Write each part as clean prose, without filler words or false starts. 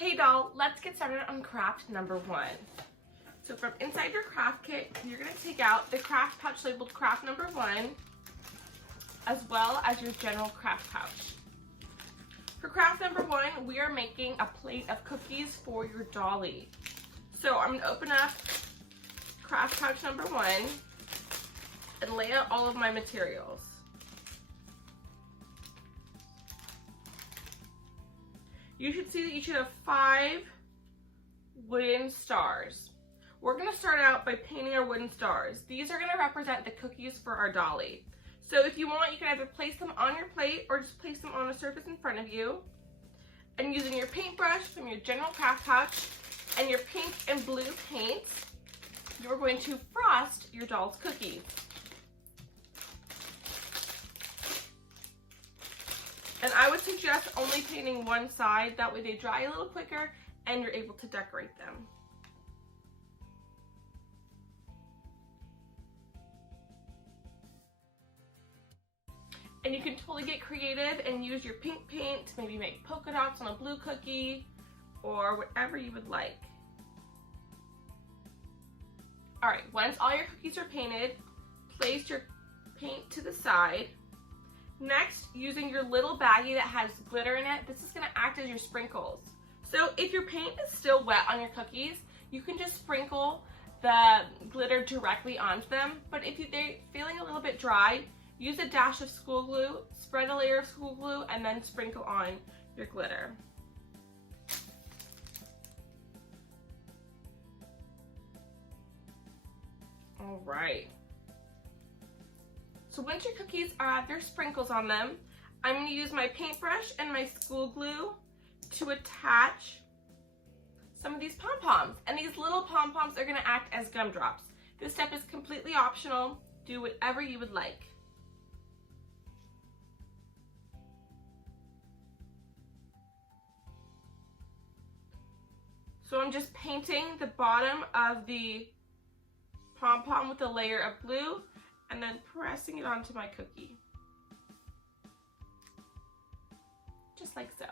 Hey doll, let's get started on craft number 1. So from inside your craft kit, you're going to take out the craft pouch labeled craft number 1, as well as your general craft pouch. For craft number 1, we are making a plate of cookies for your dolly. So I'm going to open up craft pouch number 1 and lay out all of my materials. You should see that you should have 5 wooden stars. We're going to start out by painting our wooden stars. These are going to represent the cookies for our dolly. So if you want, you can either place them on your plate or just place them on a surface in front of you. And using your paintbrush from your general craft pouch and your pink and blue paints, you're going to frost your doll's cookies. And I would suggest only painting one side, that way they dry a little quicker and you're able to decorate them. And you can totally get creative and use your pink paint to maybe make polka dots on a blue cookie or whatever you would like. Alright, once all your cookies are painted, place your paint to the side. Next, using your little baggie that has glitter in it, this is going to act as your sprinkles. So if your paint is still wet on your cookies, you can just sprinkle the glitter directly onto them. But if they're feeling a little bit dry, use a dash of school glue, spread a layer of school glue, and then sprinkle on your glitter. All right. So once your cookies have their sprinkles on them, I'm going to use my paintbrush and my school glue to attach some of these pom-poms. And these little pom-poms are going to act as gumdrops. This step is completely optional. Do whatever you would like. So I'm just painting the bottom of the pom-pom with a layer of glue and then pressing it onto my cookie. Just like so.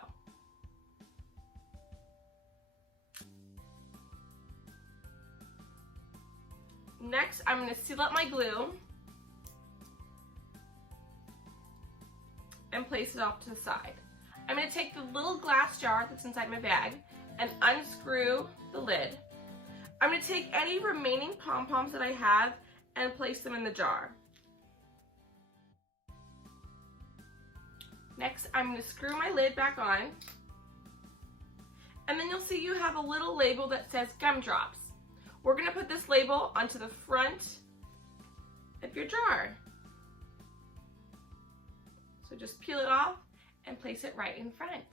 Next, I'm going to seal up my glue and place it off to the side. I'm going to take the little glass jar that's inside my bag and unscrew the lid. I'm going to take any remaining pom-poms that I have and place them in the jar. Next, I'm going to screw my lid back on. And then you'll see you have a little label that says gumdrops. We're going to put this label onto the front of your jar. So just peel it off and place it right in front.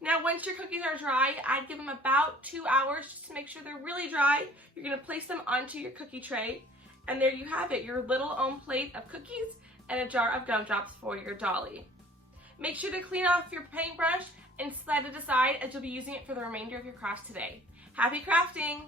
Now, once your cookies are dry, I'd give them about 2 hours just to make sure they're really dry. You're going to place them onto your cookie tray. And there you have it, your little own plate of cookies and a jar of gumdrops for your dolly. Make sure to clean off your paintbrush and set it aside as you'll be using it for the remainder of your crafts today. Happy crafting!